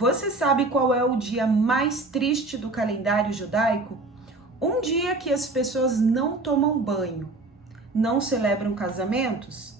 Você sabe qual é o dia mais triste do calendário judaico? Um dia que as pessoas não tomam banho, não celebram casamentos,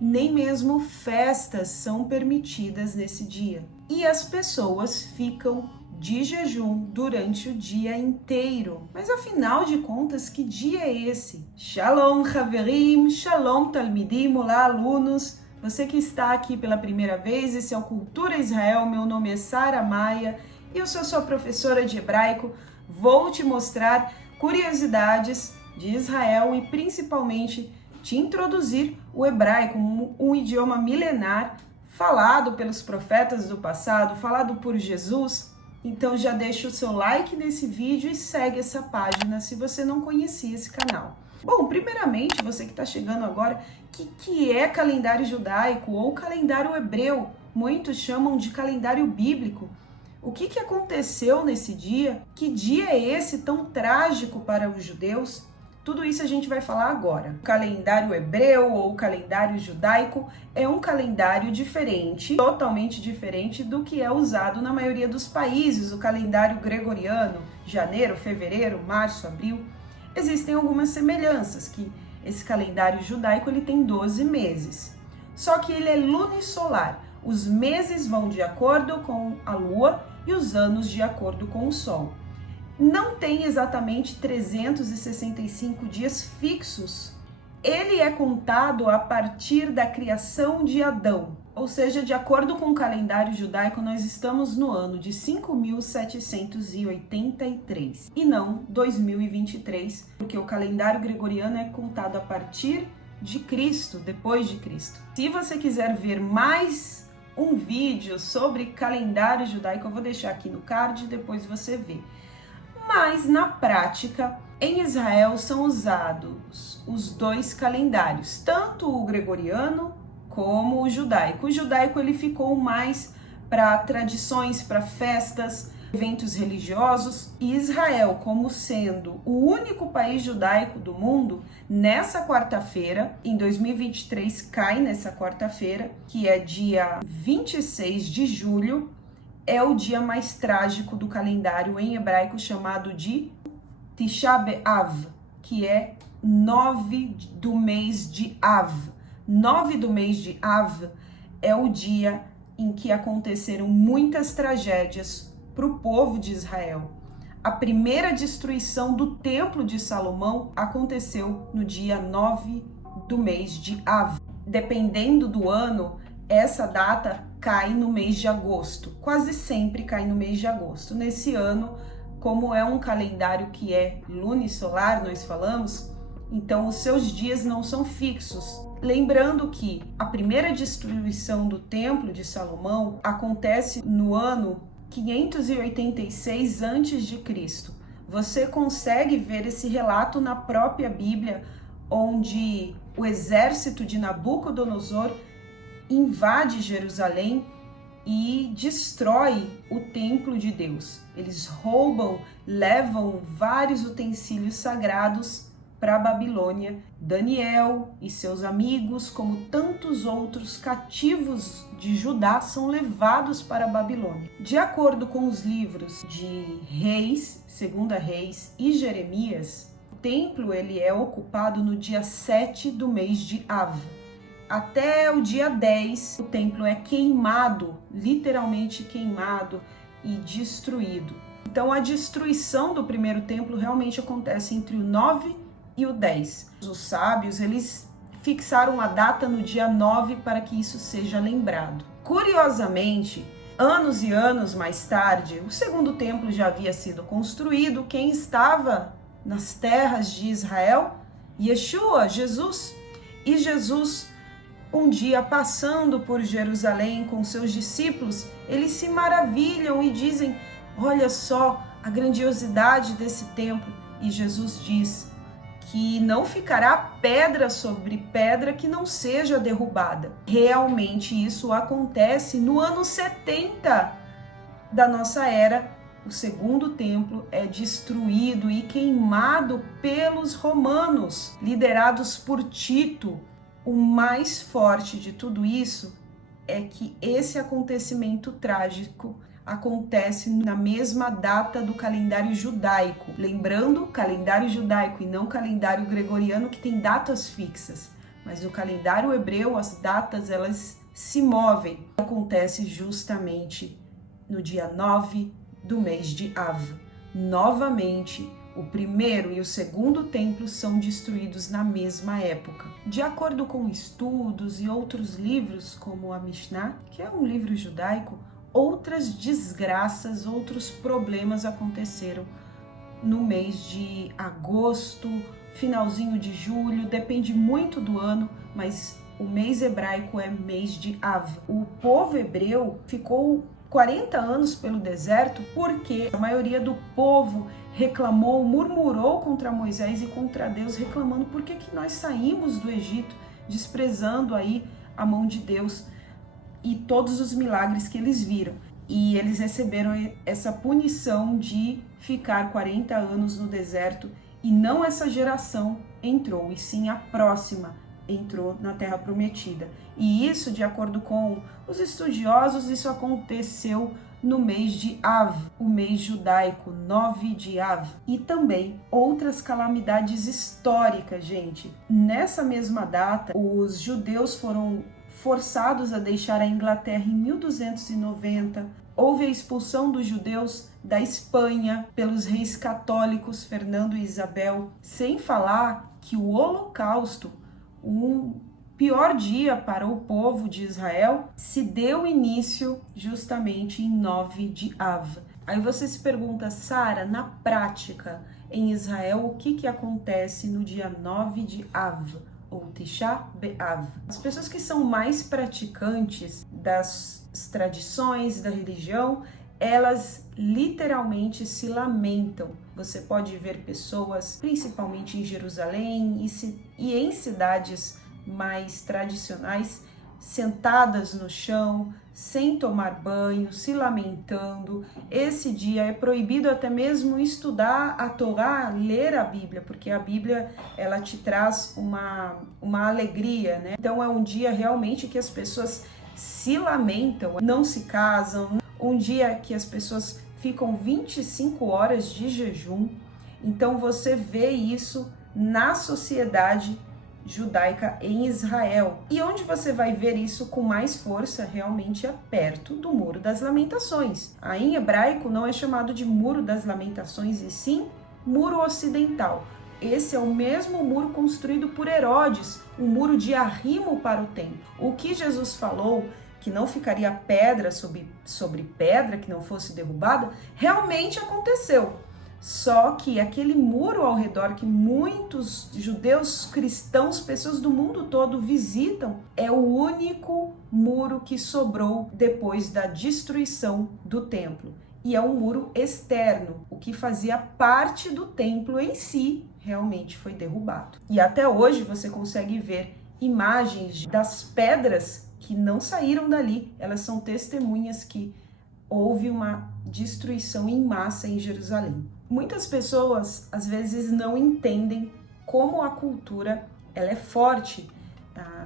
nem mesmo festas são permitidas nesse dia. E as pessoas ficam de jejum durante o dia inteiro. Mas afinal de contas, que dia é esse? Shalom, Haverim, Shalom, Talmidim, olá, alunos. Você que está aqui pela primeira vez, esse é o Cultura Israel, meu nome é Sara Maia e eu sou sua professora de hebraico. Vou te mostrar curiosidades de Israel e principalmente te introduzir o hebraico, um idioma milenar falado pelos profetas do passado, falado por Jesus. Então já deixa o seu like nesse vídeo e segue essa página se você não conhecia esse canal. Bom, primeiramente, você que está chegando agora, o que é calendário judaico ou calendário hebreu? Muitos chamam de calendário bíblico. O que aconteceu nesse dia? Que dia é esse tão trágico para os judeus? Tudo isso a gente vai falar agora. O calendário hebreu ou calendário judaico é um calendário diferente, totalmente diferente do que é usado na maioria dos países. O calendário gregoriano, janeiro, fevereiro, março, abril. Existem algumas semelhanças, que esse calendário judaico ele tem 12 meses. Só que ele é lunisolar. Os meses vão de acordo com a lua e os anos de acordo com o sol. Não tem exatamente 365 dias fixos. Ele é contado a partir da criação de Adão. Ou seja, de acordo com o calendário judaico, nós estamos no ano de 5.783 e não 2023, porque o calendário gregoriano é contado a partir de Cristo, depois de Cristo. Se você quiser ver mais um vídeo sobre calendário judaico, eu vou deixar aqui no card e depois você vê. Mas na prática, em Israel são usados os dois calendários, tanto o gregoriano como o judaico. O judaico ele ficou mais para tradições, para festas, eventos religiosos. E Israel, como sendo o único país judaico do mundo, nessa quarta-feira, em 2023, cai nessa quarta-feira, que é dia 26 de julho, é o dia mais trágico do calendário em hebraico, chamado de Tisha B'Av, que é 9 do mês de Av. 9 do mês de Av é o dia em que aconteceram muitas tragédias para o povo de Israel. A primeira destruição do Templo de Salomão aconteceu no dia 9 do mês de Av. Dependendo do ano, essa data cai no mês de agosto. Quase sempre cai no mês de agosto. Nesse ano, como é um calendário que é lunisolar, nós falamos, então os seus dias não são fixos. Lembrando que a primeira destruição do Templo de Salomão acontece no ano 586 a.C. Você consegue ver esse relato na própria Bíblia, onde o exército de Nabucodonosor invade Jerusalém e destrói o templo de Deus. Eles roubam, levam vários utensílios sagrados para a Babilônia. Daniel e seus amigos, como tantos outros cativos de Judá, são levados para a Babilônia. De acordo com os livros de Reis, Segunda Reis e Jeremias, o templo ele é ocupado no dia 7 do mês de Av. Até o dia 10, o templo é queimado, literalmente queimado e destruído. Então, a destruição do primeiro templo realmente acontece entre o 9 e o 10. Os sábios, eles fixaram a data no dia 9 para que isso seja lembrado. Curiosamente, anos e anos mais tarde, o segundo templo já havia sido construído. Quem estava nas terras de Israel? Yeshua, Jesus. E Jesus, um dia passando por Jerusalém com seus discípulos, eles se maravilham e dizem: olha só a grandiosidade desse templo. E Jesus diz que não ficará pedra sobre pedra que não seja derrubada. Realmente isso acontece no ano 70 da nossa era. O segundo templo é destruído e queimado pelos romanos, liderados por Tito. O mais forte de tudo isso é que esse acontecimento trágico acontece na mesma data do calendário judaico. Lembrando, calendário judaico e não calendário gregoriano, que tem datas fixas. Mas no calendário hebreu, as datas elas se movem. Acontece justamente no dia 9 do mês de Av. Novamente, o primeiro e o segundo templo são destruídos na mesma época. De acordo com estudos e outros livros, como a Mishnah, que é um livro judaico, outras desgraças, outros problemas aconteceram no mês de agosto, finalzinho de julho, depende muito do ano, mas o mês hebraico é mês de Av. O povo hebreu ficou 40 anos pelo deserto porque a maioria do povo reclamou, murmurou contra Moisés e contra Deus, reclamando por que nós saímos do Egito, desprezando aí a mão de Deus e todos os milagres que eles viram. E eles receberam essa punição de ficar 40 anos no deserto, e não essa geração entrou, e sim a próxima entrou na Terra Prometida. E isso, de acordo com os estudiosos, isso aconteceu no mês de Av, o mês judaico, 9 de Av. E também outras calamidades históricas, gente. Nessa mesma data, os judeus foram forçados a deixar a Inglaterra em 1290. Houve a expulsão dos judeus da Espanha pelos reis católicos Fernando e Isabel, sem falar que o Holocausto, um pior dia para o povo de Israel, se deu início justamente em 9 de Av. Aí você se pergunta, Sara, na prática, em Israel, o que acontece no dia 9 de Av, ou Tisha B'Av? As pessoas que são mais praticantes das tradições da religião, elas literalmente se lamentam. Você pode ver pessoas, principalmente em Jerusalém e em cidades mais tradicionais, sentadas no chão, sem tomar banho, se lamentando. Esse dia é proibido até mesmo estudar a Torá, ler a Bíblia, porque a Bíblia ela te traz uma alegria, né? Então é um dia realmente que as pessoas se lamentam, não se casam, um dia que as pessoas ficam 25 horas de jejum. Então você vê isso na sociedade judaica em Israel. E onde você vai ver isso com mais força realmente é perto do Muro das Lamentações. Aí em hebraico não é chamado de Muro das Lamentações, e sim Muro Ocidental. Esse é o mesmo muro construído por Herodes, um muro de arrimo para o templo. O que Jesus falou, que não ficaria pedra sobre pedra, que não fosse derrubada, realmente aconteceu. Só que aquele muro ao redor que muitos judeus, cristãos, pessoas do mundo todo visitam, é o único muro que sobrou depois da destruição do templo. E é um muro externo, o que fazia parte do templo em si, realmente foi derrubado. E até hoje você consegue ver imagens das pedras que não saíram dali, elas são testemunhas que houve uma destruição em massa em Jerusalém. Muitas pessoas às vezes não entendem como a cultura ela é forte,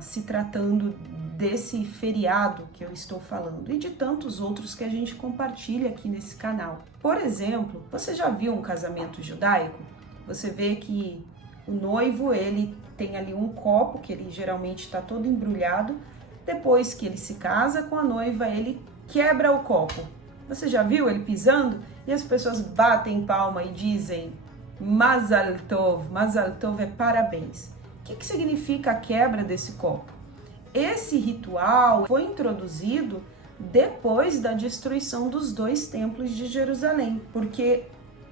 se tratando desse feriado que eu estou falando e de tantos outros que a gente compartilha aqui nesse canal. Por exemplo, você já viu um casamento judaico? Você vê que o noivo ele tem ali um copo que ele geralmente está todo embrulhado. Depois que ele se casa com a noiva, ele quebra o copo. Você já viu ele pisando? E as pessoas batem palma e dizem Mazal Tov. Mazal Tov é parabéns. O que significa a quebra desse copo? Esse ritual foi introduzido depois da destruição dos 2 templos de Jerusalém, porque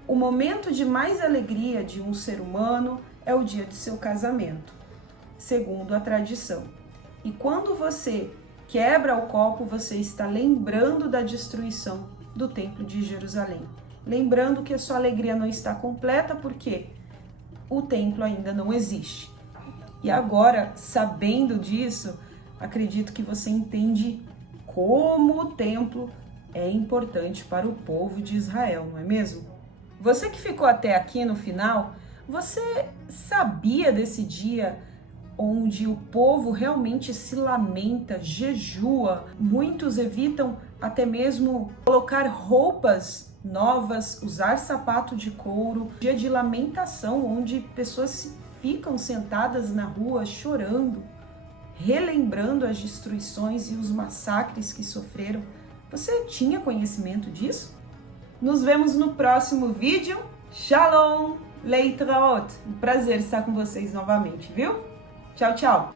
o momento de mais alegria de um ser humano é o dia de seu casamento, segundo a tradição. E quando você quebra o copo, você está lembrando da destruição do Templo de Jerusalém. Lembrando que a sua alegria não está completa porque o templo ainda não existe. E agora, sabendo disso, acredito que você entende como o templo é importante para o povo de Israel, não é mesmo? Você que ficou até aqui no final, você sabia desse dia onde o povo realmente se lamenta, jejua. Muitos evitam até mesmo colocar roupas novas, usar sapato de couro. Dia de lamentação, onde pessoas ficam sentadas na rua chorando, relembrando as destruições e os massacres que sofreram. Você tinha conhecimento disso? Nos vemos no próximo vídeo. Shalom, Leitraot. Um prazer estar com vocês novamente, viu? Tchau, tchau.